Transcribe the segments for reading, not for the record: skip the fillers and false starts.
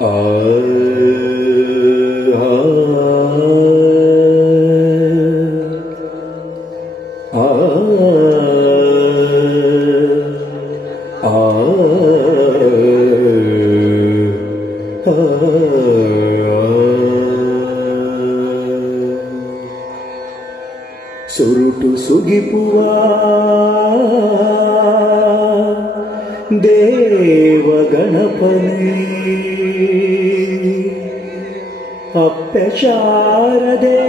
ಆ ಸುರುಟು ಸುಗಿಪುವ ದೇವ ಗಣಪನಿ ಅಪ್ಪಶಾರದೆ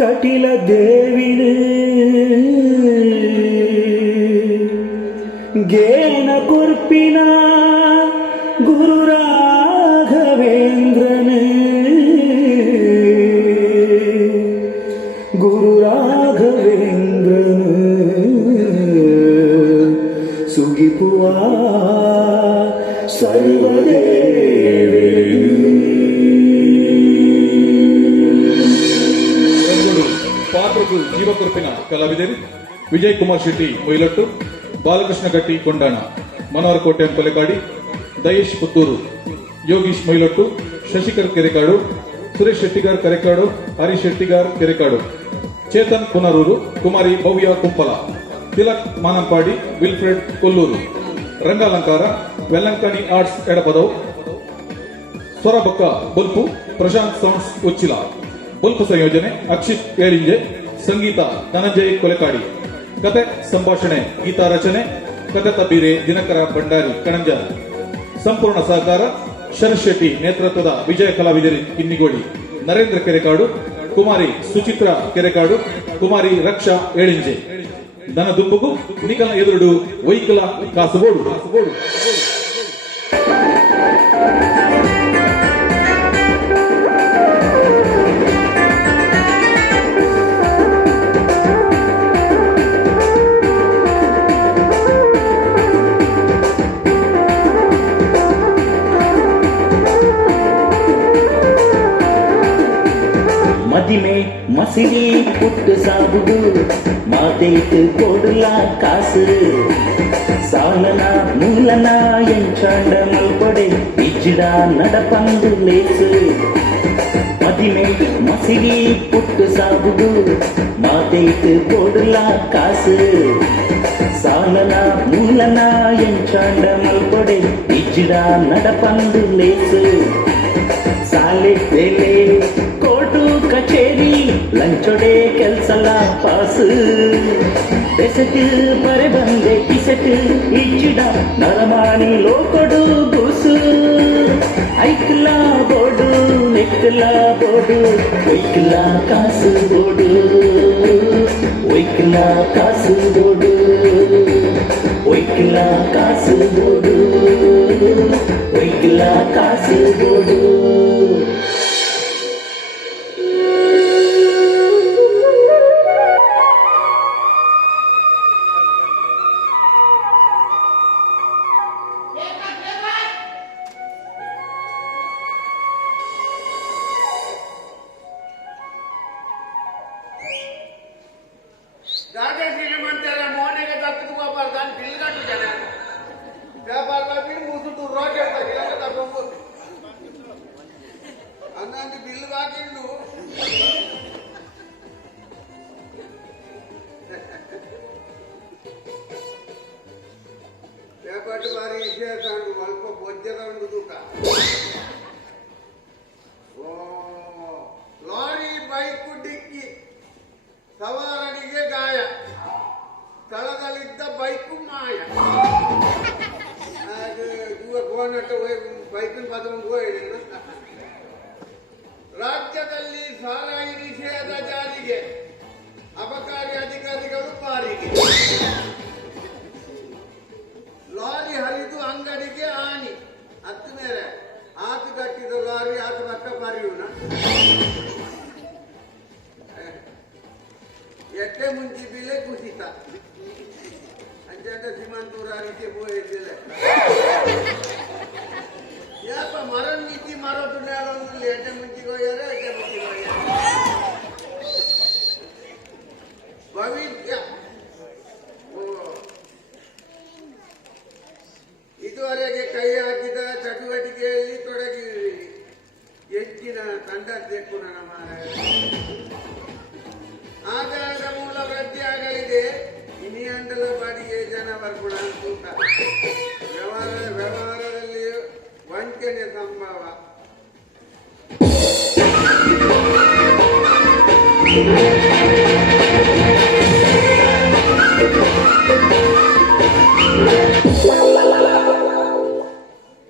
ಕಟಿಲ ದೇವಿನು ಗೇನ ಕುರ್ಪಿನ ಗುರು ರಾಘವೇಂದ್ರನು ಗುರು ರಾಘವೇಂದ್ರನು ಸುಗಿಪುವ ಸರ್ವದೇವಿ ಪಾತ್ರಗಳು ಜೀವಕೃಪಿನ ಕಲಾವಿದರು ವಿಜಯ್ ಕುಮಾರ್ ಶೆಟ್ಟಿ ಮೊಯ್ಲೊಟ್ಟು, ಬಾಲಕೃಷ್ಣ ಗಟ್ಟಿ ಕೊಂಡಾಣ, ಮನೋಹರ್ ಕೋಟೆ ಕೊಲೆಕಾಡಿ, ದಯೇಶ್ ಪುತ್ತೂರು, ಯೋಗೀಶ್ ಮೊಯ್ಲೊಟ್ಟು, ಶಶಿಕರ್ ಕೆರೆಕಾಡು, ಸುರೇಶ್ ಶೆಟ್ಟಿಗಾರ್ ಕೆರೆಕಾಡು, ಹರೀಶ್ ಶೆಟ್ಟಿಗಾರ್ ಕೆರೆಕಾಡು, ಚೇತನ್ ಪುನರೂರು, ಕುಮಾರಿ ಭವ್ಯ ಕುಂಪಲ, ತಿಲಕ್ ಮಾನಂಪಾಡಿ, ವಿಲ್ಫ್ರೆಡ್ ಕೊಲ್ಲೂರು, ರಂಗಾಲಂಕಾರ ವೆಲ್ಲಂಕಣಿ ಆರ್ಟ್ಸ್ ಎಡಪದವು, ಸ್ವರಬಕ್ಕ ಬೊಲ್ಪು ಪ್ರಶಾಂತ್ ಸೌಂಡ್ಸ್ ಉಚ್ಚಿಲ, ಬೊಲ್ಪು ಸಂಯೋಜನೆ ಅಕ್ಷಿತ್ ಏಳಿಂಜೆ, ಸಂಗೀತ ಧನಂಜಯ್ ಕೊಲೆಕಾಡಿ, ಕತೆ ಸಂಭಾಷಣೆ ಗೀತಾ ರಚನೆ ಕತೆ ತಬ್ಬೀರೆ ದಿನಕರ ಭಂಡಾರಿ ಕಣಂಜಾರ, ಸಂಪೂರ್ಣ ಸಹಕಾರ ಶರತ್ ಶೆಟ್ಟಿ ನೇತೃತ್ವದ ವಿಜಯ ಕಲಾವಿದರು ಕಿನ್ನಿಗೋಡಿ, ನರೇಂದ್ರ ಕೆರೆಕಾಡು, ಕುಮಾರಿ ಸುಚಿತ್ರಾ ಕೆರೆಕಾಡು, ಕುಮಾರಿ ರಕ್ಷಾ ಏಳಿಂಜೆ, ದನ ದುಂಬುಗು ನಿಕಲ ಎದುರುಡು ವೈಕಲ ಕಾಸುಗೋಡು. மதிமே மசிலி புட்டு சாப்பிடு மாதேத்து கொடுலா காசு சாலனா மூலனா ಎಂಚಾಂಡ ಮಲ್ಪಡೆ ಇಜ್ಜಿಡ ನಡಪಂದು ಲೇಸು ಮದಿಮೆ ಮಸಿಲಿ ಪುಟ್ಟು ಸಾಬುದು ಮಾತೇತು ಕೊಡುಲ ಕಾಸು ಸಾಲನ ಮೂಲನ ಎಂಚಾಂಡ ಮಲ್ಪಡೆ ಇಜ್ಜಿಡ ನಡಪಂದು ಲೇಸು ಸಾಲೆ ಬೇಲೆ ಕೋಟು ಕಚೇರಿ ಲಂಚೊಡೆ ಕೆಲ್ಸಲ ಪಾಸು ಬೆಸಕು ಬರೆ ಬಂದೆ ಕಿಸಕು ಇಚ್ಚಿಡ ನರಮಾಣಿ ಲೋಕೊಡು ಬೂಸು ಐಕ್ಲ ಬೋಡು ನೆಕ್ಲ ಬೋಡು ಒಯ್ಕ್ಲ ಕಾಸು ಬೋಡು ಒಯ್ಕ್ಲ ಕಾಸು ಬೋಡು ಒಯ್ಕ್ಲ ಕಾಸು ಬೋಡು ಒಯ್ಕ್ಲ ಕಾಸು ಬೋಡು. ಶ್ರೀಮಂತರ ಮೋನೆಗೆ ದತ್ತು ಬರ್ದಾನ ಬಿಲ್ ಕಟ್ಟು ಜನ ವ್ಯಾಪಾರ ಮುಸುಟು ರೋಡ್ ತಗೊಂಬೋದು ಅನ್ನೊಂದು ಬಿಲ್ ಹಾಕಿಂಡು ವ್ಯಾಪಾರ ಬಾರಿ ವಿಶೇಷ ಸ್ವಲ್ಪ ಬೊಜ್ಜದ ಒಂದು ತೂಕ. ಲಾರಿ ಬೈಕ್ ಡಿಕ್ಕಿ ಸವಾರನಿಗೆ ಗಾಯ, ಸ್ಥಳದಲ್ಲಿದ್ದ ಬೈಕು ಮಾಯ. ಬೈಕಿನ ಬದಲು ರಾಜ್ಯದಲ್ಲಿ ಸಾರಾಯಿ ನಿಷೇಧ ಜಾರಿಗೆ, ಅಬಕಾರಿ ಅಧಿಕಾರಿಗಳು ಪಾರಿಗೆ. ಲಾರಿ ಹರಿದು ಅಂಗಡಿಗೆ ಹಾನಿ, ಹತ್ತು ಮೇಲೆ ಆತು ಕಟ್ಟಿದ ಲಾರಿ ಆತು ಪಕ್ಕ ಪಾರಿಯುನ ಎಟ್ಟೆ ಮುಂಚಿ ಬಿಲೆ ಕುಸಿತ ಅಂಚಂತ ಸೀಮಂತೂರ ರೀತಿ ಹೋಗಿದ್ದಿಲ್ಲ. ಯಾಕ ಮರ ನೀತಿ ಮರದು ನೇಳೊಂದು ಎಟ್ಟೆ ಮುಂಚಿಗೆ ಹೋಗ್ಯಾರ, ಎಟ್ಟೆ ಮುಂಚಿಗೆ ಹೋಗ್ಯಾರ. ಭವಿಷ್ಯ ಇದುವರೆಗೆ ಕೈ ಹಾಕಿದ ಚಟುವಟಿಕೆಯಲ್ಲಿ ತೊಡಗಿರಿ. ಹೆಚ್ಚಿನ ತಂಡ ತೆಕ್ಕು ನನ್ನ ಮಾರಾಯ. ಆದಾಯದ ಮೂಲ ವೃದ್ಧಿಯಾಗಲಿದೆ. ಇನಿಯಂಡಲ ಬಾಡಿಗೆ ಜನ ಬರ್ಕೊಡ ಅನ್ಕೂಟ. ವ್ಯವಹಾರದಲ್ಲಿ ವಂಚನೆ ಸಂಭವ.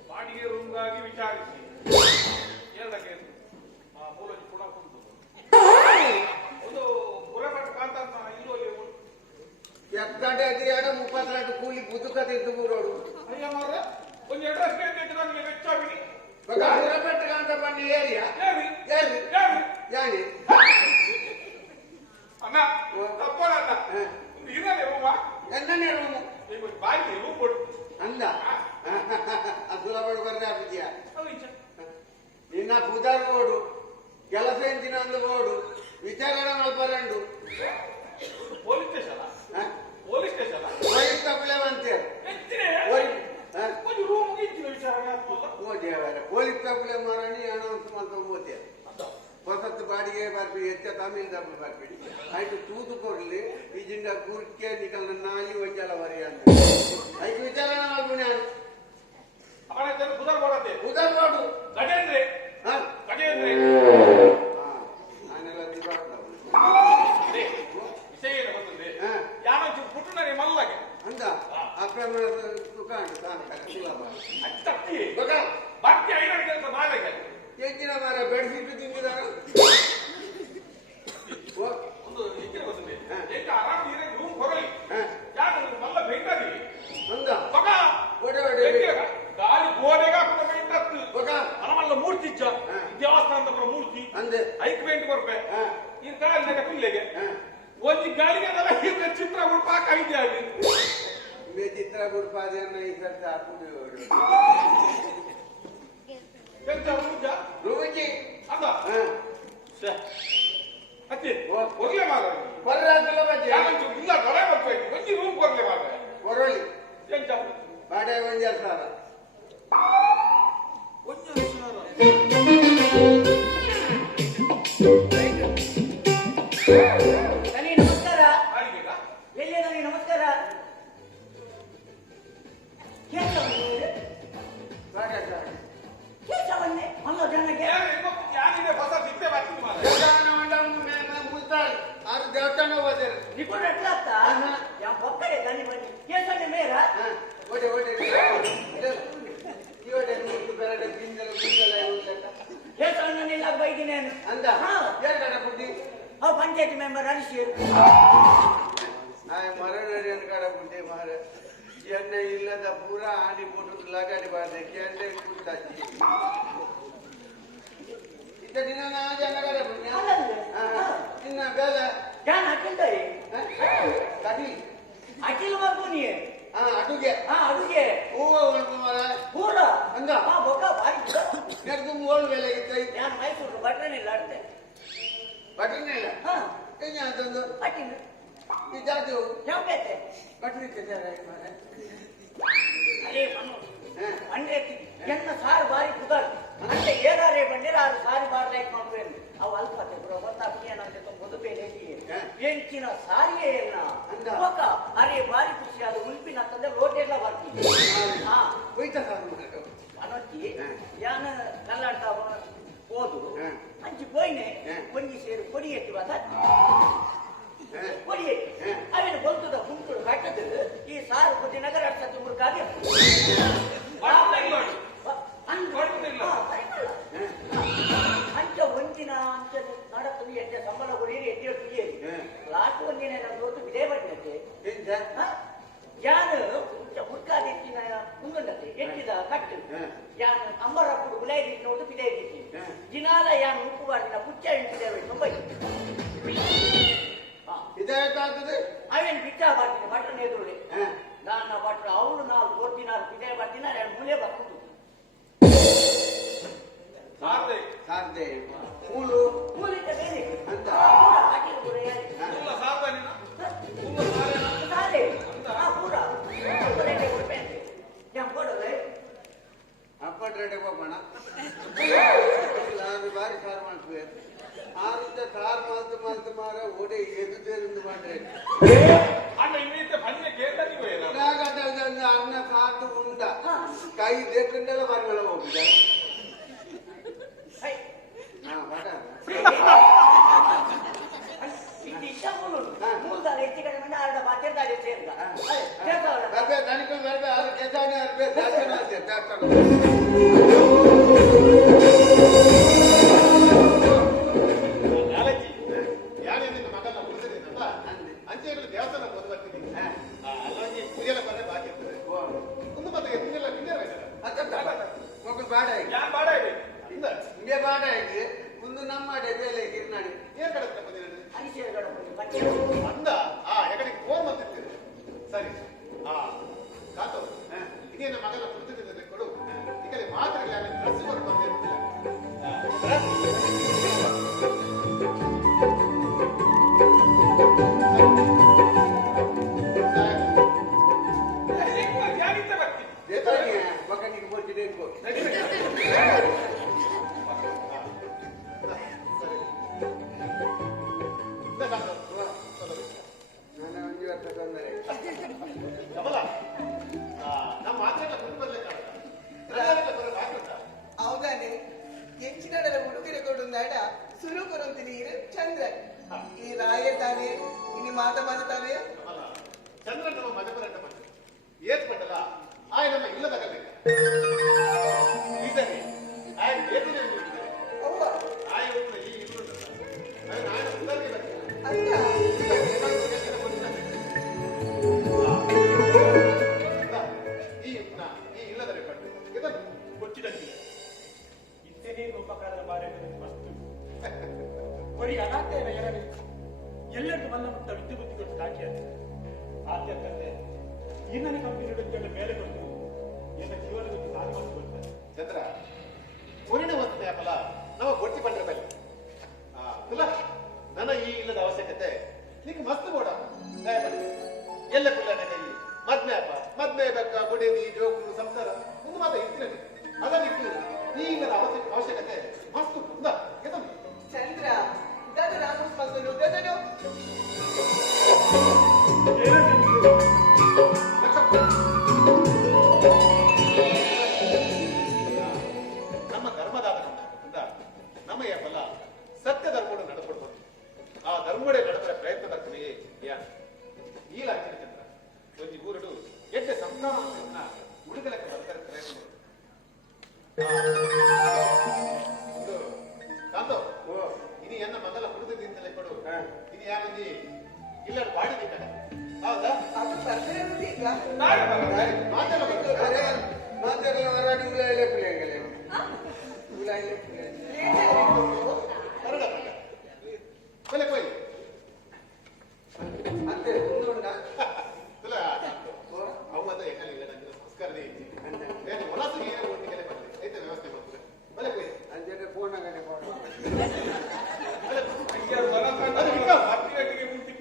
ಬಾಡಿಗೆ ರೂಮ್ಗಾಗಿ ವಿಚಾರಿಸಿ ಏನಕ್ಕೆ ಮೂಲಜಿ ಕೂಡ ಕುಂತು ಒಂದು ಪುರಪಟ್ಟ ಕಾಂತ ಇಲ್ಲೋ ಎಕ್ಕಡೆ ಎಡ 32 ಕೂಲಿ ಬುದುಕದಿದ್ದು ಬೂರೋಡು. ಅಯ್ಯ ಮಾರ್ರೆ ಒಂದು ಅಡ್ರೆಸ್ ಕೇಳಬೇಕು ನನಗೆ ವೆಚ್ಚಾಗಿನಿ ಪುರಪಟ್ಟ ಕಾಂತ ಬನ್ನಿ ಏರಿಯಾ ಏರಿ ಏರಿ ಏರಿ ಯಾನಿ ಅಣ್ಣ ತಪ್ಪಲ್ಲ ಇರಲೇ ರೂಮ ಎನ್ನನೇ ರೂಮು ನೀವು ಬಾಯಿಗೆ ರೂಮ್ ಕೊಡು ಅಂದ ಅಸುಲ ಬಡಬರ್ರೆ ಆಪಿದ್ಯಾ ಅದು ಇಚ್ಛೆ ನಿನ್ನ ಪುದರ್ ಬೋಡು ಕೆಲಸ ಎಂಚಿನ ಒಂದು ಬೋಡು ವಿಚಾರಣೆ ಮಲ್ಪರಂಡು ಪೊಲೀಸ್ ಸ್ಟೇಷನ್ ಪೊಲೀಸ್ ಸ್ಟೇಷನ್ ವೈಟ್ ತಪ್ಪಲೆ ಬಂತೇರು ಹೆಚ್ಚಿನೇ हाँ? ಒಂದು ರೂಮ್ ಇಚ್ಚಿನ ವಿಚಾರಣೆ ಆಗ್ತಲ್ಲ ಮೋದಿ ಅವರ ಪೊಲೀಸ್ ತಪ್ಪಲೆ ಮಾರಾಣಿ ಅನೌನ್ಸ್ ಮಾಡ್ತಾ ಮೋದಿ ಹೊಸತ್ತು ಬಾಡಿಗೆ ಬರ್ಬಿ ಹೆಚ್ಚ ತಮಿಳ್ ತಪ್ಪು ಬರ್ಬೇಡಿ ಆಯ್ತು ತೂತು ಕೊಡ್ಲಿ ಈಜಿಂದ ಗುರ್ಕೆ ನಿಕಲ್ ನಾಲಿ ಒಂಜಲ ವರಿ ಅಂತ ಆಯ್ತು ವಿಚಾರಣೆ ಮಾಡ್ಬಿಡಿ ಅವನ ಜನ ಕುದರ್ ಕೊಡತ್ತೆ ಉದರ್ ಬೋಡು ಗಜೇಂದ್ರೆ ಹಾ ಗಜೇಂದ್ರೆ ನಾನೆಲ್ಲ ದಿಬ್ಬಾಡ್ತಾವ ವಿಷಯ ಏನು ಗೊತ್ತಂದ್ರೆ ಹಾ ಯಾನೊಂದು ಪುಟ್ಟನರಿ ಮಲ್ಲಗೆ ಅಂದ ಅಕ್ರಮ ಸುಖಾಂಡ ತಾಂತ ಸುಲಭ ಅಚ್ಚಿ ಬಗ ಬಾಕಿ ಐನರಿಗೆ ಅಂತ ಬಾಳೆಗೆ ಹೆಚ್ಚಿನ ಮರ ಬೆಡ್ಶೀಟ್ ತಿಂದಿದಾರ ಒಂದು ಹೆಚ್ಚಿನ ಗೊತ್ತಿದೆ ಹಾ. ಏಕ ಆರಾಮ ನೀರೇ ರೂಮ್ ಹೊರಲಿ ಹಾ ಯಾರು ಮಲ್ಲ ಬೆಂಗಾರಿ ಅಂದ ಬಗ ಒಡೆ ಒಡೆ ಗಾಳಿ ಗೋಡೆಗ ಕೂಡ ಬೆಂಕತ್ತು ಬಗ ಅನಮಲ್ಲ ಮೂರ್ತಿ ಇಚ್ಚ ಹಾ. ದೇವಸ್ಥಾನದ ಪರ ಮೂರ್ತಿ ಅಂದೆ ಐಕ್ ಪೇಂಟ್ ಬರ್ಬೆ ಹಾ ಈ ಕಾಲಿನಾಗ ಪಿಲ್ಲೆಗೆ ಹಾ ಒಂದು ಗಾಳಿಗೆಲ್ಲ ಹಿಂದೆ ಚಿತ್ರ ಉಡ್ಪಾಕ ಐತೆ ಆಗಿ ಮೇ ಚಿತ್ರ ಗುಡ್ಪಾದೆಯನ್ನ ಈ ಸರ್ತಿ ಹಾಕುದು ಎಂತ ಮೂಜ ರೂಜಿ ಅಂದ ಹಾ ಅತ್ತಿ ಒರ್ಲೆ ಮಾಡ ಬರ್ರಾದಲ್ಲ ಬಜ್ಜಿ ಯಾವಂಚು ಇಲ್ಲ ಗಳೆ ಬರ್ಬೇಕು ಒಂಜಿ ರೂಮ್ ಕೊರ್ಲೆ ಮಾಡ ಕೊರಳಿ ಎಂತ ಬಾಡೆ ಒಂಜರ್ ಸಾರ ನನಗೆ ನಮಸ್ಕಾರ ಬಾಡಿಗೆಗ ಎಲ್ಲಿ ನನಗೆ ನಮಸ್ಕಾರ ಬಾಡೆ ಸಾರ ಕೇಶವನ್ನೇ ಅಲ್ಲ ಜನಕ್ಕೆ ಯಾನಿದೆ ಹೊಸ ಸಿಪ್ಪೆ ಬರ್ತೀನಿ ಮಾಡ ದೇವಸ್ಥಾನ ಮಂಡಪ ಮುಲ್ತಾಲ್ ಆರು ದೇವಸ್ಥಾನ ಹೋದರೆ ఇప్పుడు ఎట్లా యా ఒక్కడే దాన్ని బట్టి కేసండి మేర ಹಾ ಒಡೆ ಒಡೆ ಇವಡೆ ಮುಟ್ಟು ಬೆರಡೆ ಗಿಂಜಲ ಗಿಂಜಲ ಉಂಟಲ್ಲ కేసండి ఇలా బయటి నేను ಅಂದ ಏರ್ಗಡ ಬುದ್ಧಿ ఆ పంచాయతీ మెంబర్ అరిసి ಆಯ್ ಮರನಡಿ ಅನ್ಕಡ ಬುದ್ಧಿ ಮಾರ ಎಣ್ಣೆ ಇಲ್ಲದ ಪೂರ ಆಡಿ ಬಿಟ್ಟು ಲಗಾಡಿ ಬಾರ್ದೆ ಕೆಂಡೆ ಕೂತಾಚಿ ಇದ್ದ ದಿನ ನಾ ಜನಗಡೆ ಬುದ್ಧಿ ಇನ್ನ ಬೇಲೆ ಯಾನ್ ಹಾಕಿಲ್ದರಿ ಕಡಿ ಅಖಿಲ್ ಬಾಬುನಿ ಅಡುಗೆ ಅಡುಗೆ ಹೂವು ಉಳ್ಕು ಮರ ಪೂರ ಅಂದ ಆ ಬೊಕ್ಕ ಬಾರಿ ನೆಡ್ದು ಮೂರು ಬೇಲೆ ಇತ್ತೈ ಯಾನ್ ಮೈಸೂರು ಬಟ್ರನಿಲ್ಲ ಆಡ್ತೆ ಬಟನ್ ಇಲ್ಲ ಹಾ ಏನ್ ಅಂತಂದು ಅಖಿಲ್ ಇದ್ದಾದು ಯಾವ ಬೇತೆ ಬಟನ್ ಇಟ್ಟಿದ್ದಾರೆ ಮಾರ అరే అంటే ఎన్న సార్ బారి కుదరదు అంటే ఏదారే బండి ఆరు సారి బార్ లైక్ పంపేది అవి అల్పతే బ్రో కొత్త అభియానంటే పొద్దుపేలేకి ఎంచిన సారియే ఒక అరే బారి ఖుషి అది ఉల్పినತ್ತದೆ ರೋಟೆಲ್ಲ ಬರ್ತೀನಿ ಹೋಯ್ತಾ ಸರ್ అనొచ్చి యాన నల్లంట పోదు మంచి పోయినే కొన్ని సేరు పొడి ఎట్టి వద పొడి అవి బొల్తుద గుంటుడు కట్టదు ఈ సారు కొద్ది నగర అడ్సత్తు మురుకాది ಅಂಚ ಒಂದಿನ ಅಂಚ ನಡತು ಎಡ್ಡೆ ಸಂಬಳ ಕೊಡಿರಿ ಎಡ್ಡೆ ತುಳಿಯರಿ ಲಾಸ್ಟ್ ಒಂದಿನ ನಮ್ಮ ದೊಡ್ಡ ಬಿಡೇ ಬರ್ತೈತೆ ಯಾನು ಮುರ್ಕಾದಿತ್ತಿನ ಮುಂದುಂಡತೆ ಎಟ್ಟಿದ ಕಟ್ಟು ಯಾನು ಅಂಬರಪ್ಪಡು ಗುಲಾಯಿ ನೋಡು ಬಿಡೇ ದಿತ್ತಿ ದಿನಾಲ ಯಾನು ಉಪ್ಪು ಬಾಡಿನ ಪುಚ್ಚ ಎಂಟಿದ್ದೇವೆ ಮುಂಬೈ ಅವೇನು ಬಿಚ್ಚ ಬರ್ತೀನಿ ಭಟ್ರನ ಎದುರುಳಿ ನಾನು ಭಟ್ರು ಅವಳು ನಾವು ಓದ್ತಿನಾರು ಬಿಡೇ ಬರ್ತೀನಿ ಎರಡು ಮೂಲೆ ಬರ್ಕೊಂಡು ಸಾರ್ದೆ ಸಾರ್ದೆ ಮೂಲು ಮೂಲಿತ ಬೇರೆ ಅಂತ ಹಾಕಿದ ಕೂಡ ಹೇಳಿ ಇಲ್ಲ ಸಾರ್ದೆ ನೀನು ಸಾರೆ ಪೂರ ಕೊಡುತ್ತೇನೆ ಕೊಡೋದು ಮಾಡ್ರೆ ಹೋಗೋಣ ಅದು ಬಾರಿ ಸಾರು ಮಾಡ್ತೀವಿ ಆರಿಂದ ಸಾರು ಮಾಲ್ತು ಮಾರ ಓಡೆ ಎದುರು ಮಾಡ್ರೆ ಅಣ್ಣ ಇನ್ನೈತೆ ಬನ್ನಿ ಕೇಳ್ತಾ ನೀವು ಅನ್ನ ಸಾಕು ಉಂಟ ಕೈ ದೇಕಂಡೆಲ್ಲ ಬಾರಿಗಳ ಹೋಗಿದ್ದ ನಾಲಜಿ ಯಾನೇ ನಿನ್ನ ಮಗನ ಉಳಿಸಿದ ಅಂಚೆಗಳು ದೇವಸ್ಥಾನ ಬಂದು ಬರ್ತೀನಿ ಅಲ್ಲೊಂದು ಪೂಜೆಲ್ಲ ಬರೇ ಬಾಕಿ ಇರ್ತದೆ ಒಂದು ಮತ್ತೆ ಎತ್ತಿನೆಲ್ಲ ಮಕ್ಕಳು ಬಾಡ ಯಾನ್ ಬಾಡ ಇದೆ ಹಿಂಗೆ ಬಾಡ ಇದೆ ಒಂದು ನಮ್ಮ ಬೇಲೆ ಗಿರ್ನಾಡಿ ಏನ್ ಕಡೆ ಬಂದಿರೋದು ಅನಿಸಿಕೆ ಅಂದ ಎಕಡೆ ಫೋನ್ ಬಂದಿರ್ತೀರಿ ಸರಿ ಕಾತು ಇದೇನ ಮಗನ ಕುಳಿತಿದ್ದೆ ಕೊಡು ಈ ಕಡೆ ಮಾತ್ರ ಡ್ರೆಸ್ ಕೊಟ್ಟು ಬಂದಿರ್ತಿಲ್ಲ ಮಗನಿಗೆ ಬರ್ತಿದೆ ನಾನು ಒಂದು ವರ್ಷ ತೊಂದರೆ ಕಮಲ ನಮ್ಮ ಮಾತ್ರೆಲ್ಲ ಕುಂದು ಬರ್ಲಿಕ್ಕಾಗಲ್ಲ ಹೌದಾನೆ ಹೆಚ್ಚಿನ ಹುಡುಗಿರೆ ಕೊಡುಂದಾಡ ಸುರು ಕೊರಂತ ನೀರು ಚಂದ್ರ ಈ ರಾಯ ತಾನೆ ಇನ್ನು ಮಾತ ಮಾತಾವೆ ಕಮಲ ಚಂದ್ರ ನಮ್ಮ ಮಜಪರಂಡ ಮಂಡ ಏತ್ ಮಂಡಲ ಆಯ್ ನಮ್ಮ ಇಲ್ಲದ ಕಲೆ ಈಸರಿ ಆಯ್ ಏತಿನ ಅವ್ವ ಆಯ್ ಉಂಟು ಈ ಇಲ್ಲುಂಟಲ್ಲ ಅದು ನಾನು ಉದ್ದಾರಿಗೆ ಬರ್ತೀನಿ ಅಲ್ಲ ಈ ಇಲ್ಲದ ರೆಕಾರ್ಡ್ ಇದನ್ನು ಕೊಚ್ಚಿದಲ್ಲಿ ಇದ್ದೇನೇ ಉಪಕಾರದ ಬಾರೆ ವಸ್ತು ಬರೀ ಅನಾಥೇನ ಎರಡೇ ಎಲ್ಲರಿಗೂ ಮಲ್ಲ ಮುಟ್ಟ ವಿದ್ಯುಬುದ್ಧಿಗಳು ಸಾಕಿಯಾದ ಆದ್ಯಂತೆ ಇನ್ನನೇ ಕಂಪನಿಗಳ ಮೇಲೆ ಬಂದು ಎಲ್ಲ ಜೀವನದಲ್ಲಿ ಸಾಧು ಮಾಡಿಕೊಳ್ತಾರೆ ಚಂದ್ರ ಕೊರಿನ ಒಂದು ಫಲ ನಾವು ಗೊತ್ತಿ ಬಂದ್ರೆ ಬಲ್ಲಿ ತುಲ ನನ್ನ ಈ ಇಲ್ಲದ ಅವಶ್ಯಕತೆ ನಿಂಗೆ ಮಸ್ತ್ ಬೋಡ ಎಲ್ಲ ಕುಲ್ಲನ ಕೈ ಮದ್ಮೆ ಬೆಕ್ಕ ಗುಡಿದಿ ಜೋಕು ಸಂಸಾರ ಒಂದು ಮಾತ ಇರ್ತೀನಿ ಅದನ್ನಿಟ್ಟು ಈ ಇಲ್ಲದ ಅವಶ್ಯಕತೆ ಮಸ್ತ್ ತುಂದ ಎದನ್ನು ಚಂದ್ರ ಗದ ರಾಮಸ್ ಮಗನು ಗದನು ನಮ್ಮ ಧರ್ಮದಾದರಿಂದ ನಮ್ಮ ಈ ಫಲ ಸತ್ಯ ಧರ್ಮವನ್ನು ನಡೆಸ್ಕೊಡ್ಬೋದು ಆ ಧರ್ಮಡೆ ನಡೆಸುವ ಪ್ರಯತ್ನ ಬರ್ತೀವಿ ಈ ಲಾಂಛನ ಚಂದ್ರ ಒಂದು ಊರುಡು ಎಡ್ಡೆ ಸಂಸ್ಥಾನ ಹುಡುಗಲಕ್ಕೆ ಬರ್ತಾರೆ ಪ್ರಯತ್ನ ಇದು ಕಾಂತೋ ಇದು ಎನ್ನ ಮಗಲ ಹುಡುಗದಿಂದಲೇ ಕೊಡು ಇದು ಯಾರಂದಿ ಇಲ್ಲ ಬಾಡಿದೆ ಕಡೆ ಹೌದಾ ಅದು ಬರ್ತಾರೆ ಈಗ ಮಾತೆಲ್ಲ ಬರ್ತಾರೆ ಮಾತೆಲ್ಲ ಹೊರಡಿ ಉಲಾಯಿಲೆ ಪುಳಿಯಂಗಲೆ ಉಲಾಯಿಲೆ ಹೊರಡ ಬೆಲೆ ಕೊಯ್ಲಿ ಅಂತೆ ಒಂದು ಉಂಟ ಅವು ಅಂತ ಹೆಂಗಲಿಲ್ಲ ನಂಗೆ ಸಂಸ್ಕಾರ ಏನು ಹೊಲಸು ಏನು ಒಟ್ಟಿಗೆ ಬರ್ತದೆ ಐತೆ ವ್ಯವಸ್ಥೆ ಮಾಡ್ತಾರೆ ಬೆಲೆ ಕೊಯ್ಲಿ ಅಂಜೆ ಫೋನ್ ಆಗದೆ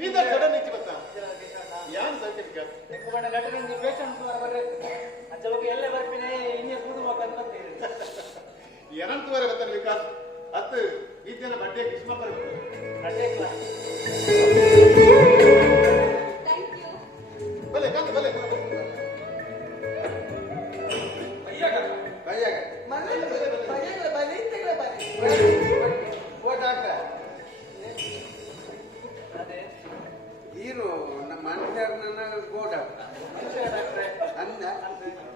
ಈಗ ಸಡನ್ ನಿಂತು ಬರ್ತಾ ಯಾನ್ ಸಂಖ್ಯೆ ಎಲ್ಲ ಬರ್ತೀನಿ ಇನ್ನೇ ಕೂಡು ಮಕ್ಕಳು ಏನಂತವರೆ ಗೊತ್ತಾಗ ವಿಕಾಸ್ ಹತ್ತು ಈತನ ಬಡ್ಡೆ ಕಿಸ್ಮ ಬರ್ಬೇಕು ಬಲೆ ಕಂದು ಬಲೆ ಕೈಯಾಗ ಮನೆ ಬಲಿ ತೆಗಳ ಬಲಿ ಓಟ್ ಹಾಕ್ತ ಹೀರೋ ನಮ್ಮ ಮನುಷ್ಯರನ್ನ ಗೋಡ ಅಂದ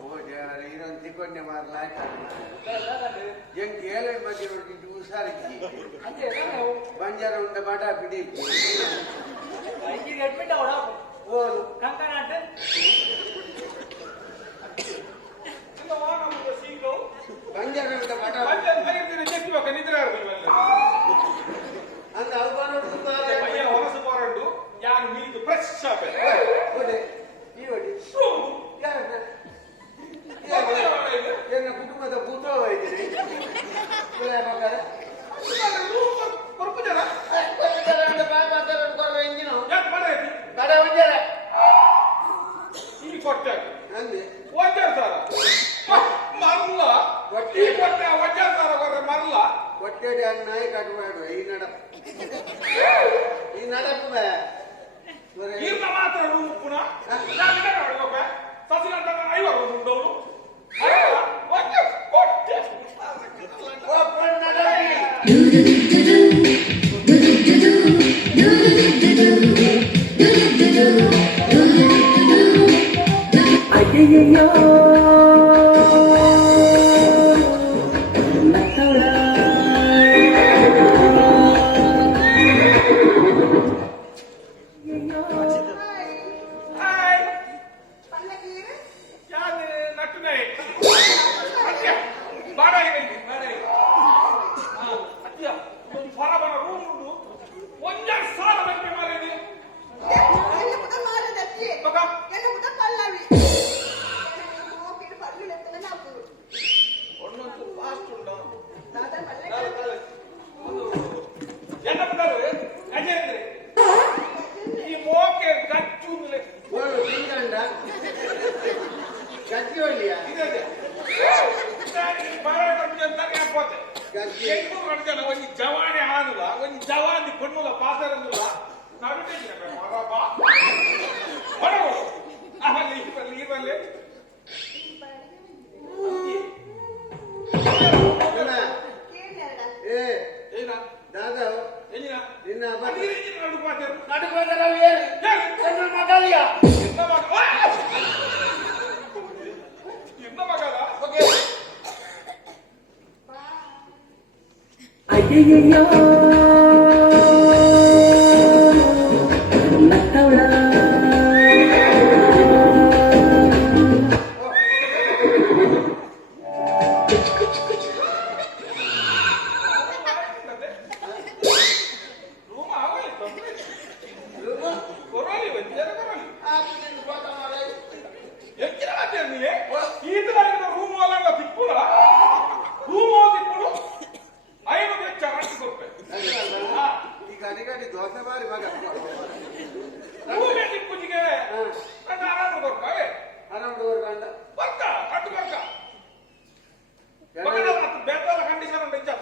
ಓ ದೇವರ ಹೀರೋನ್ ತಿಕ್ಕೊಂಡೆ ಮಾರಲ ಎಂಕ್ ಏಳೆಂಟು ಬಗ್ಗೆ ನೋಡ್ಕೊಂಡು ಹುಷಾರಿಕ್ಕಿ ಬಂಜಾರ ಉಂಡ ಬಡ ಬಿಡಿ ಅಡ್ಮಿಟ್ ಅವಡ ಓದು ಕಂಕಣ ಅಂತ ಬಂಜಾರ ಉಂಡ ಬಡ ನಿದ್ರೆ ಅಂದ ಅಲ್ಬಾನ ಹೊಲಸು ಮಾರಂಡು ಯಾರು ಮೀನು ಫ್ರೆಶ್ ಶಾಪ್ ಓದೆ ಈ ಓಡಿ ಯಾರ ಎನ್ನ ಕುಟುಂಬದ ಭೂತೋಳ ಇದ್ದೀರಿ ಕೊರಪು ಜನ ಎಂಜಿನ ಯಾಕೆ ಮಾಡ ಬಡ ಒಂಜಾರ ಈ ಕಟ್ಟಿ ಆ ನಾಯಿ ಕಟ್ಬೇಡ ಈ ನಡಪ್ ಬೇ ಈರ್ನ ಮಾತ್ರ ರೂಮ್ ಪುನಃ ನಾನು ಇದನ್ನ ಮಾಡ್ಬೇಕು ಸಸಿನಂತ ಐವರು ಉಂಡವನು ಅಯ್ಯಯ್ಯೋ ಒಂದು ಜವಾನೆ ಆನುಲ ಒಂದು ಜವಾನಿ ಕೊಣ್ಣುಲ ಪಾದರಂದುಲ ನೀರಲ್ಲಿ ಅಯ್ಯಯ್ಯೋ ದೋಸೆ ಬಾರಿ ಮಗ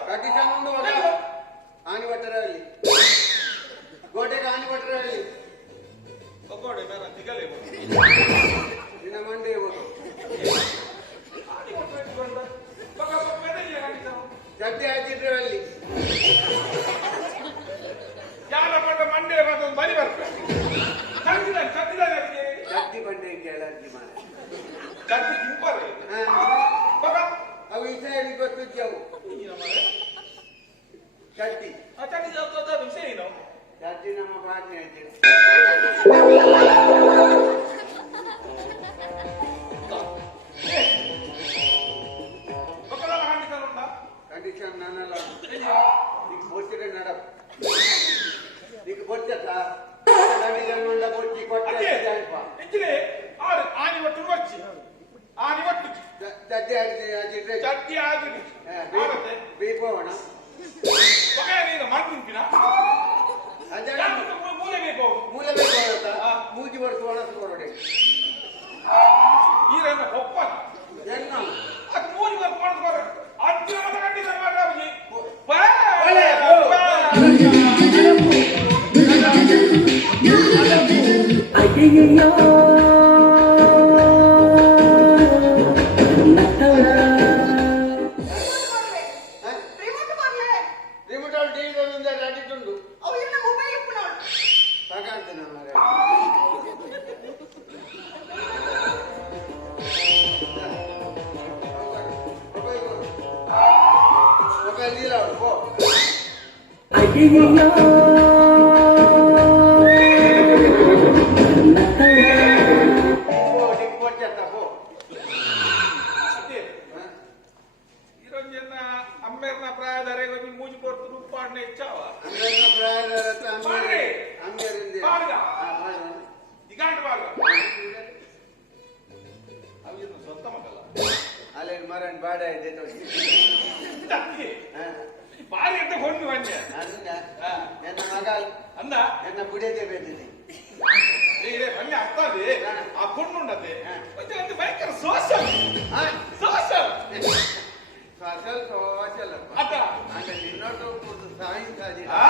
ಕಂಡೀಷನ್ ಉಂಟು ಆನಿ ಬಟ್ಟರಲ್ಲಿ ಗೋಟೆಗೆ ಆನಿ ಬಟ್ಟರಲ್ಲಿ ನಿನ್ನ ಮಂಡಿ ಗಡ್ಡೆ ಹಾಕಿದ್ರೆ ಅಲ್ಲಿ ಮಂಡೆ ಬಲಿ ಬರ್ತದೆ ಗಡ್ಡಿ ಬಂಡೆ ಕೇಳರ್ಜಿ ಮಾಡ ಗಡ್ಡಿ ತಿಂಪಾರೆ ಅವು ಈ ಸೈಡ್ ಗೊತ್ತಿದ್ದವು ಗಡ್ಡಿ ವಿಷಯ ಏನು ಗಡ್ಡಿ ನಮ್ಮ ಪ್ರಾಜ್ಞೆ ಹೇಳ್ತೀವಿ ಕಂಡೀಷನ್ ನಾನಲ್ಲ ನೀನು ಬೋರ್ಸಿದ್ರೆ ನಡಪ್ నీకు బొచ్చా కండిషన్ బొచ్చి కొట్టే ఆని ఒట్టు వచ్చి ఆని ఒట్టు చడ్డి ఆడి చడ్డి ఆగి బీపోవణ ఒక నేను మాట్లాడినా మూల బీపోవత మూజి పడుతు ಒಣಸ್ಕೊರೋಡೆ ಈ ರನ್ನ ಒಪ್ಪನ ಎನ್ನ ಅದು ಮೂಜಿ ವರ್ಕ್ ಮಾಡ್ತಾರೆ ಅಜ್ಜನ ಕಂಡೀಷನ್ ಮಾಡ್ರಾಬಿ ಅಯ್ಯಯ್ಯೋ ರಿಮೋಟ್ ಅಲ್ಲಿ ಟಿವಿ ಒಂದು ಅಡಿಟುಂಡು ತಗೊಂಡ್ತೀನಿ ಮಾರೆ ಮೊಬೈಲ್ ಇಲ್ಲ ಪೋ ಅಯ್ಯಯ್ಯೋ ಅಲ್ಲೇನು ಮರನ್ ಬಾಡ ಇದೆ ಬಾರಿ ಅಂತ ಹೊಂದು ಬಂದೆ ನನ್ನ ಮಗ ಅಂದ ನನ್ನ ಬುಡದೆ ಬೇಕಿದೆ ಬನ್ನಿ ಅರ್ಥದೆ ಆ ಕೊಂಡುಂಡತೆ ಒಂದು ಭಯಂಕರ ಸೋಷಲ್ ಸೋಷಲ್ ಸ್ವಲ್ಪ ಭಾಷೆಲ್ಲಪ್ಪ ಅತ್ತ ಅಂದ್ರೆ ನಿನ್ನೊಟ್ಟು ಸಾಯಿ ಸಾಜಿ ಆ